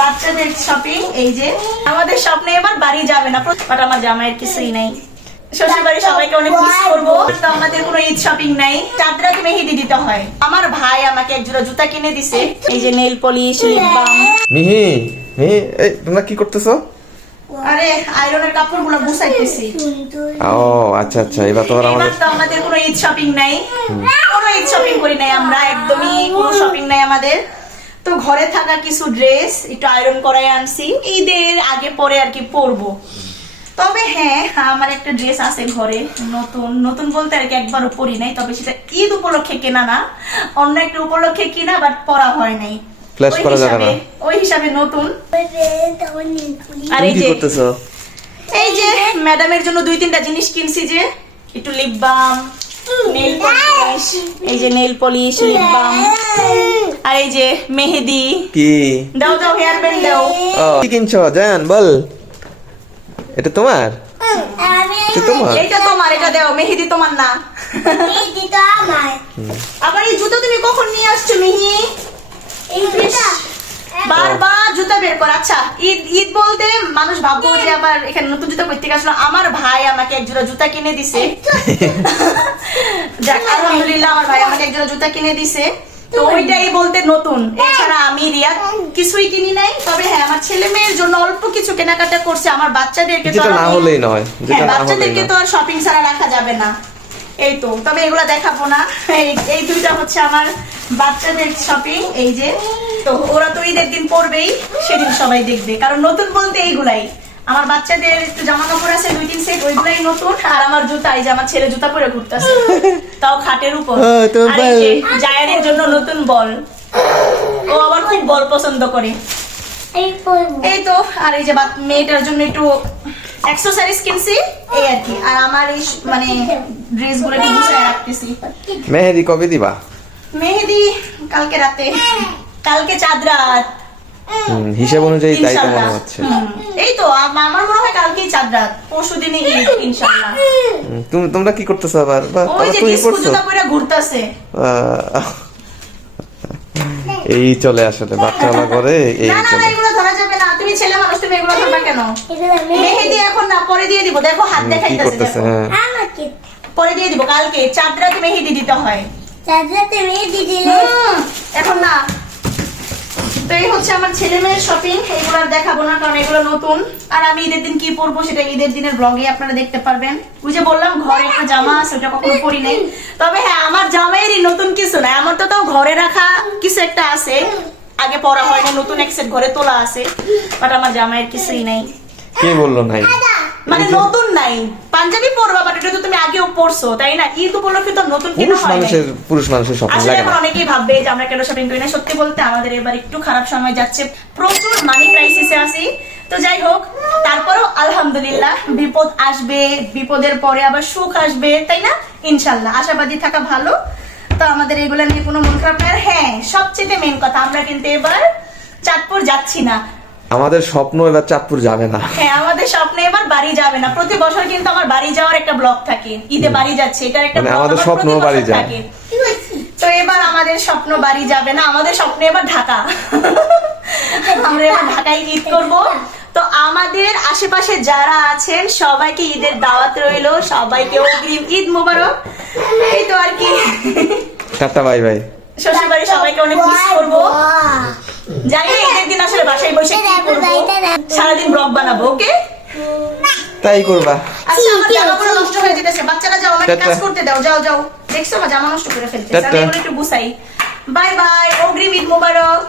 বাচ্চাদের শপিং। এই যে আমাদের স্বপ্নে এবার বাড়ি যাবে না, বাট আমার জামাইয়ের কিছুই নাই। শ্বশুর বাড়ি সবাইকে অনেক মিস করবো, তো আমাদের কোনো ঈদ শপিং নাই। চাঁদরাতে মেহেদি দিতে হয়। আমার ভাই আমাকে এক জোড়া জুতা কিনে দিছে, এই যে নেল পলিশ, লিপ বাম। মিহি মিহি, এই তোমরা কি করতেছো? আরে আয়রনের কাপড়গুলো গুছাইতেছি। ও আচ্ছা আচ্ছা, এবার তো আমাদের কোনো ঈদ শপিং নাই, কোনো ঈদ শপিং করি নাই আমরা, একদমই কোনো শপিং নাই আমাদের। তো ঘরে থাকা কিছু ড্রেস একটু আয়রন করাই আনছি, ঈদের আগে পরে আর কি পরবো। তবে হ্যাঁ, আমার একটা ড্রেস আছে ঘরে, নতুন নতুন বলতে আর কি একবারও পরি নাই, তবে সেটা ঈদ উপলক্ষে কেনা না, অন্য একটা উপলক্ষে কিনা, বাট পরা হয় নাই। ফ্ল্যাশ করা যাবে না, ওই হিসাবে নতুন। আর এই যে করতেছো, এই যে ম্যাডামের জন্য 2-3টা জিনিস কিনছি, যে একটু লিপ বাম, নেল পলিশ, এই যে নেল পলিশ, লিপ বাম, আর এই যে মেহেদি। কি দাও দাও, হেয়ার ব্যান্ড দাও। কি কিনছো জান বল? এটা তোমার? এটা তোমার? এটা তোমার, এটা দাও। মেহেদি তোমার না, মেহেদি তো আমার। আবার এই জুতো তুমি কখন নিয়ে আসছো মিহি? এই জুতা বারবার জুতা বের কর। আচ্ছা, ঈদ ঈদ বলতে মানুষ ভাববো যে আবার এখানে নতুন জুতা কই থেকে আসলো। আমার ভাই আমাকে এক জোড়া জুতা কিনে দিছে। যাক আলহামদুলিল্লাহ, আমার ভাই আমাকে এক জোড়া জুতা কিনে দিছে, তো ওইটাই বলতে নতুন। এছাড়া আমি রিয়া কিছুই কিনি নাই। তবে হ্যাঁ, আমার ছেলে মেয়ের জন্য অল্প কিছু কেনাকাটা করছে। আমার বাচ্চাদেরকে তো না হলেই নয়, যেটা না হলেই বাচ্চাদেরকে তো আর শপিং ছাড়া রাখা যাবে না। এই তো, তবে এগুলা দেখাবো না। এই দুইটা হচ্ছে আমার বাচ্চাদের শপিং। এই যে, তো ওরা তো ঈদের দিন পরবেই, সেদিন সবাই দেখবে, কারণ নতুন বলতে এইগুলাই। আমার বাচ্চাদের একটু জামা কাপড় আছে 2-3 সেট, ওইগুলাই নতুন। আর আমার জুতা, এই যে আমার ছেলে জুতা পরে ঘুরতেছে, তাও খাটের উপর। আর এই যে জায়ানের জন্য নতুন বল, ও আবার খুব বল পছন্দ করে। এই তো, আর এই যে মেয়েটার জন্য একটু এক্সেসরিজ কিনছি, এই আর কি। আর আমার এই মানে ড্রেস গুলো একটু গুছিয়ে রাখতেছি। মেহেদি কবে দিবা? মেহেদি কালকে রাতে, কালকে চাঁদ রাত। হিসাব অনুযায়ী তাই তো মনে হচ্ছে। এই তো আমার মনে হয় কালকেই চাঁদ রাত, পরশুদিনই ঈদ ইনশাআল্লাহ। তোমরা কি করতেছো আবার? ওই যে ডিস্কো জুতা পরে ঘুরতাছে। এই চলে আসলে বাচ্চারা করে এই না না, এগুলো ধরা যাবে না। তুমি ছেলে মানুষ, তুমি এগুলো ধরবা কেন? মেহেদি এখন না, পরে দিয়ে দিব। দেখো হাত দেখাইতাছে, দেখো। আমাকে পরে দিয়ে দিব, কালকে চাঁদ রাতে মেহেদি দিতে হয়। চাঁদরাতে মেহেদি দিলে এখন না। তো এই হচ্ছে আমার ছেলে মেয়ের শপিং। এগুলো আর দেখাবো না, কারণ এগুলো নতুন। আর আমি ঈদের দিন কি পরবো সেটা ঈদের দিনের ব্লগে আপনারা দেখতে পারবেন। ওই যে বললাম ঘরে একটা জামা আছে, ওটা কখনো পরি নাই। তবে হ্যাঁ, আমার জামাইয়েরই নতুন কিছু নাই, আমার তো তাও ঘরে রাখা কিছু একটা আছে, আগে পরা হয় না, নতুন এক সেট ঘরে তোলা আছে, বাট আমার জামাইয়ের কিছুই নাই। কে বললো নাই? মানে নতুন নাই। পাঞ্জাবি পরবা, বাট এটা তো তুমি আগেও পরছো, তাই না? ঈদ উপলক্ষে তো নতুন কেনা হয় না। পুরুষ মানুষের শপিং আসলে লাগে এখন না। অনেকেই ভাববে যে আমরা কেন শপিং করি না। সত্যি বলতে আমাদের এবার একটু খারাপ সময় যাচ্ছে, প্রচুর মানি ক্রাইসিসে আছি। তো যাই হোক, তারপরেও আলহামদুলিল্লাহ, বিপদ আসবে, বিপদের পরে আবার সুখ আসবে, তাই না? ইনশাল্লাহ আশাবাদী থাকা ভালো। তো আমাদের এগুলো নিয়ে কোনো মন খারাপ নাই। হ্যাঁ, সবচেয়ে মেইন কথা, আমরা কিন্তু এবার চাঁদপুর যাচ্ছি না। আমাদের স্বপ্ন এবার চাঁদপুর যাবে না। হ্যাঁ, আমাদের স্বপ্নে এবার বাড়ি যাবে না। প্রতি বছর কিন্তু আমার বাড়ি যাওয়ার একটা ব্লগ থাকে, ঈদে বাড়ি যাচ্ছে, এটা একটা মানে আমাদের স্বপ্ন বাড়ি যায়। তো এবার আমাদের স্বপ্ন বাড়ি যাবে না, আমাদের স্বপ্ন এবার ঢাকা। আমরা এবার ঢাকায় ঈদ করব। তো আমাদের আশেপাশে যারা আছেন সবাইকে ঈদের দাওয়াত রইলো, সবাইকে অগ্রিম ঈদ মোবারক। এই তো আর কি। Tata, bye bye. শ্বশুর বাড়ি সবাইকে অনেক মিস করবো। জানি না ঈদের দিন আসলে বাসায় বসে কি করবো, সারাদিন ব্লগ বানাবো। ওকে, তাই করবা। আচ্ছা, আমার জামাগুলো নষ্ট হয়ে যেতেছে, বাচ্চারা যাও, আমাকে কাজ করতে দাও। যাও যাও, দেখছো আমার জামা নষ্ট করে ফেলতেছে, আমি এগুলো একটু গুছাই। বাই বাই, অগ্রিম ঈদ মোবারক।